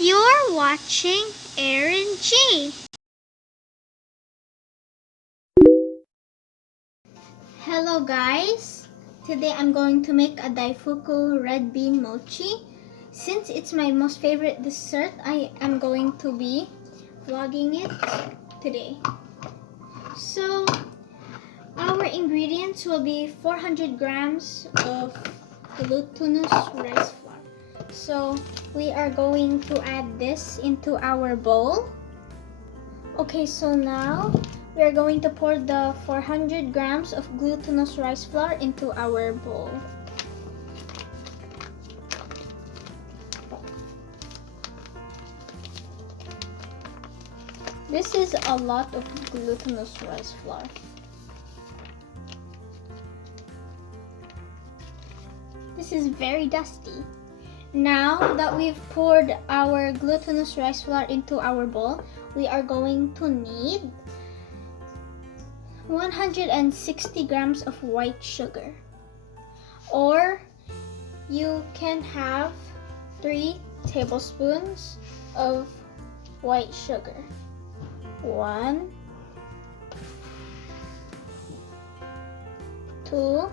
You're watching Aaron G. Hello guys! Today I'm going to make a daifuku red bean mochi. Since it's my most favorite dessert, I am going to be vlogging it today. So, our ingredients will be 400 grams of glutinous rice flour. So, we are going to add this into our bowl. Okay, so now we are going to pour the 400 grams of glutinous rice flour into our bowl. This is a lot of glutinous rice flour. This is very dusty. Now that we've poured our glutinous rice flour into our bowl, we are going to need 160 grams of white sugar. Or you can have 3 tablespoons of white sugar. 1, 2,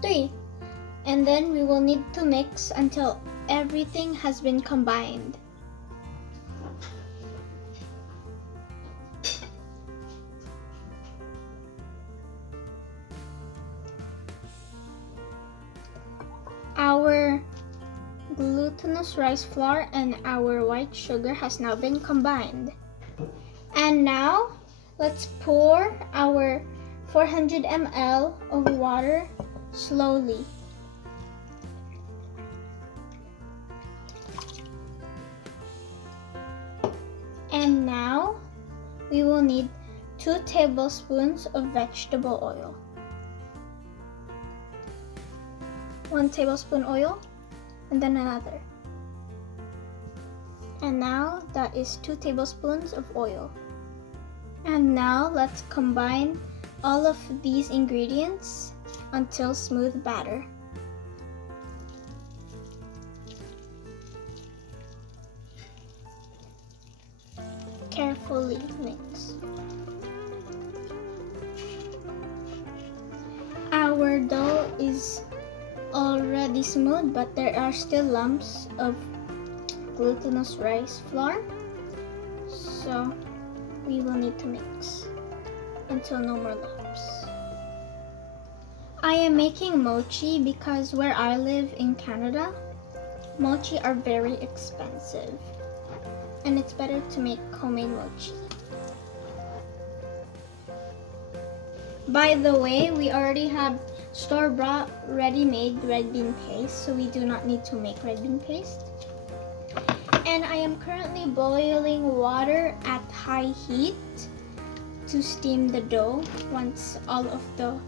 3. And then we will need to mix until everything has been combined. Our glutinous rice flour and our white sugar has now been combined. And now, let's pour our 400 ml of water slowly. And now, we will need 2 tablespoons of vegetable oil. 1 tablespoon oil, and then another. And now, that is 2 tablespoons of oil. And now, let's combine all of these ingredients until smooth batter. Carefully mix. Our dough is already smooth, but there are still lumps of glutinous rice flour, so we will need to mix until no more lumps. I am making mochi because where I live in Canada, mochi are very expensive, and it's better to make homemade mochi. By the way, we already have store-bought ready-made red bean paste, so we do not need to make red bean paste. And I am currently boiling water at high heat to steam the dough once all of the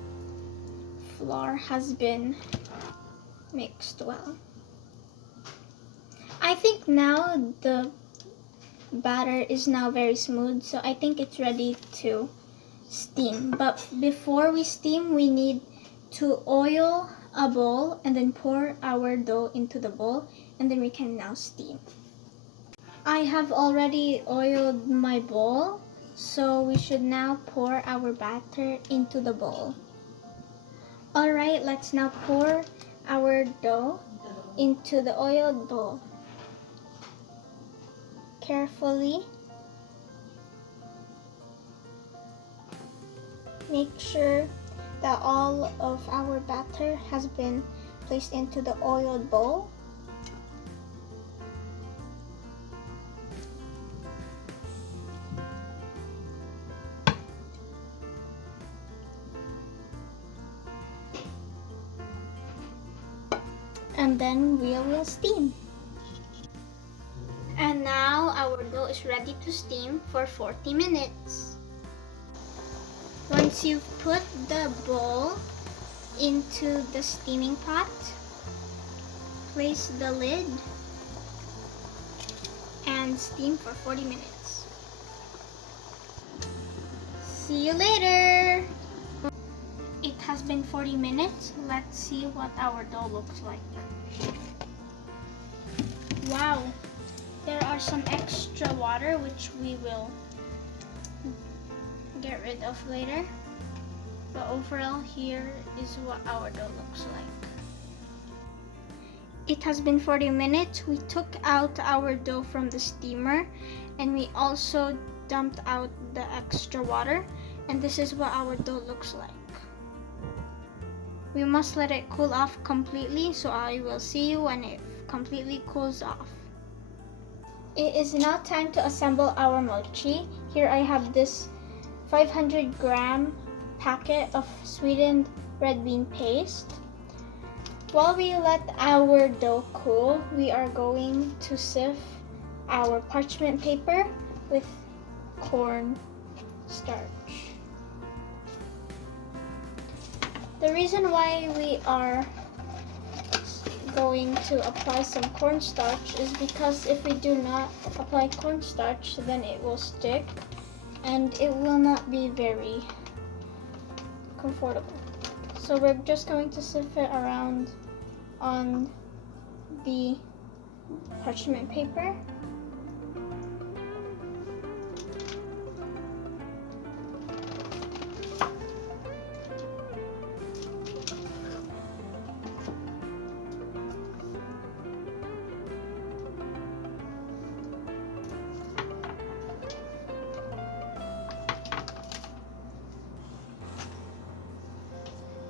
flour has been mixed well. I think now the batter is now very smooth, so I think it's ready to steam. But before we steam, we need to oil a bowl and then pour our dough into the bowl, and then we can now steam. I have already oiled my bowl, so we should now pour our batter into the bowl. Alright, let's now pour our dough into the oiled bowl. Carefully. Make sure that all of our batter has been placed into the oiled bowl. And then we will steam. And now our dough is ready to steam for 40 minutes. Once you've put the bowl into the steaming pot, place the lid and steam for 40 minutes. See you later! It has been 40 minutes. Let's see what our dough looks like. Wow, there are some extra water which we will get rid of later. But overall, here is what our dough looks like. It has been 40 minutes. We took out our dough from the steamer and we also dumped out the extra water, and this is what our dough looks like. We must let it cool off completely, so I will see you when it completely cools off. It is now time to assemble our mochi. Here I have this 500-gram packet of sweetened red bean paste. While we let our dough cool, we are going to sift our parchment paper with corn starch. The reason why we are going to apply some cornstarch is because if we do not apply cornstarch, then it will stick and it will not be very comfortable. So we're just going to sift it around on the parchment paper.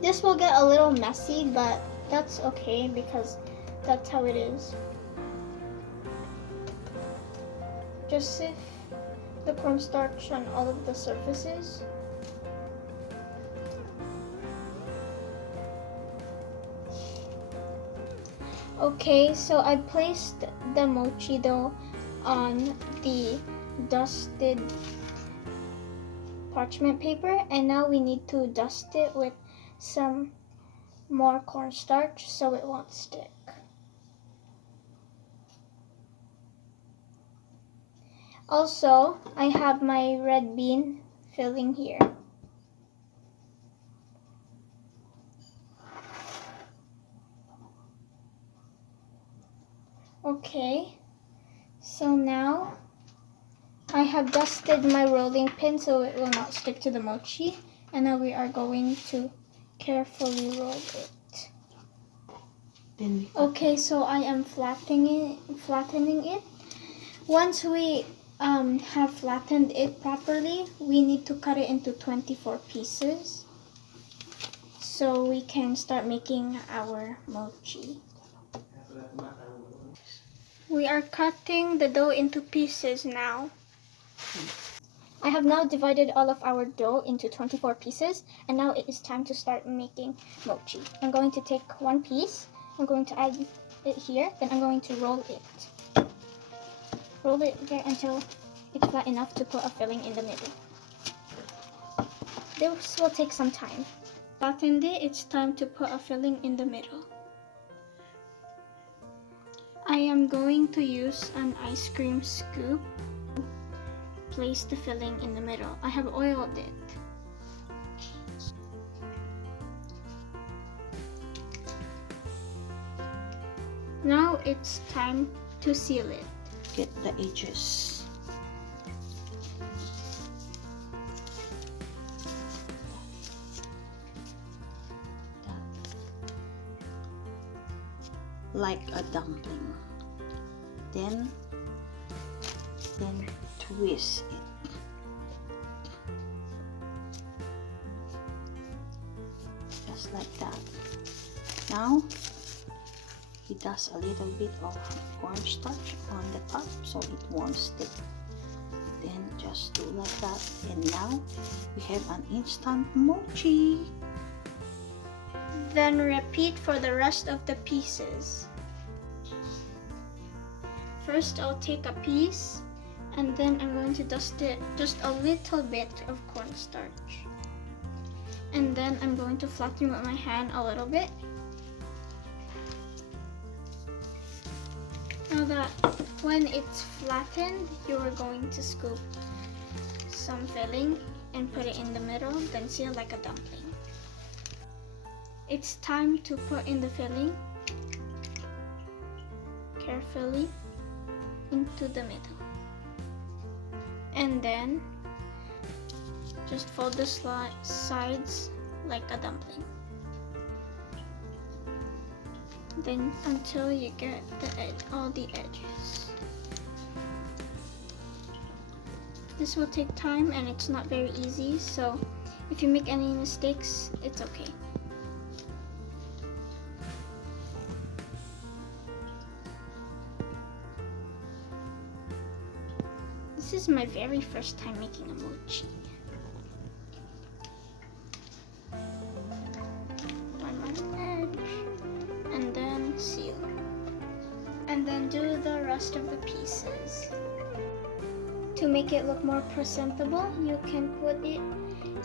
This will get a little messy, but that's okay because that's how it is. Just sift the cornstarch on all of the surfaces. Okay, so I placed the mochi dough on the dusted parchment paper, and now we need to dust it with some more cornstarch so it won't stick. Also, I have my red bean filling here. Okay, so now I have dusted my rolling pin so it will not stick to the mochi, and now we are going to carefully roll it. Okay, so I am flattening it. Once we have flattened it properly, we need to cut it into 24 pieces so we can start making our mochi. We are cutting the dough into pieces now. I have now divided all of our dough into 24 pieces, and now it is time to start making mochi. I'm going to take one piece, I'm going to add it here, then I'm going to roll it. Roll it there until it's flat enough to put a filling in the middle. This will take some time. Flattened it, it's time to put a filling in the middle. I am going to use an ice cream scoop. Place the filling in the middle. I have oiled it. Now it's time to seal it. Get the edges. Like a dumpling. Then twist it. Just like that. Now he does a little bit of cornstarch on the top so it won't stick. Then just do like that, and now we have an instant mochi. Then repeat for the rest of the pieces. First I'll take a piece and then I'm going to dust it just a little bit of cornstarch. And then I'm going to flatten with my hand a little bit. Now that when it's flattened, you're going to scoop some filling and put it in the middle, then seal like a dumpling. it's time to put in the filling carefully into the middle. And then just fold the sides like a dumpling. Then until you get all the edges. This will take time and it's not very easy, so if you make any mistakes, it's okay. This is my very first time making a mochi. One edge, and then seal. And then do the rest of the pieces. To make it look more presentable, you can put it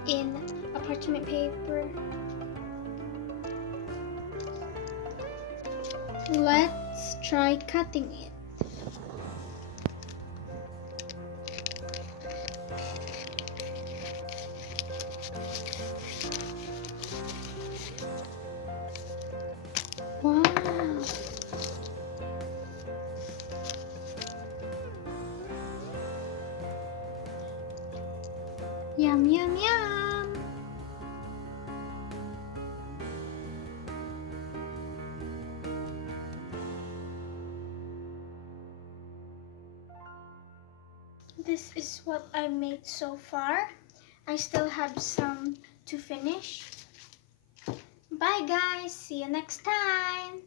in a parchment paper. Let's try cutting it. Wow! Yum, yum, yum! This is what I made so far. I still have some to finish. Bye guys, see you next time!